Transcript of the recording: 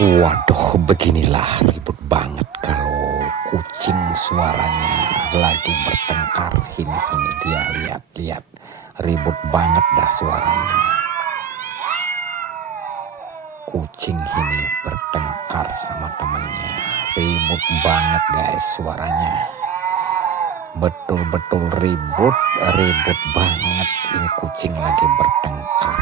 Waduh, beginilah ribut banget kalau kucing suaranya lagi bertengkar. Ini dia, lihat-lihat, ribut banget dah suaranya. Kucing ini bertengkar sama temannya, ribut banget guys suaranya. Betul-betul ribut banget. Ini kucing lagi bertengkar.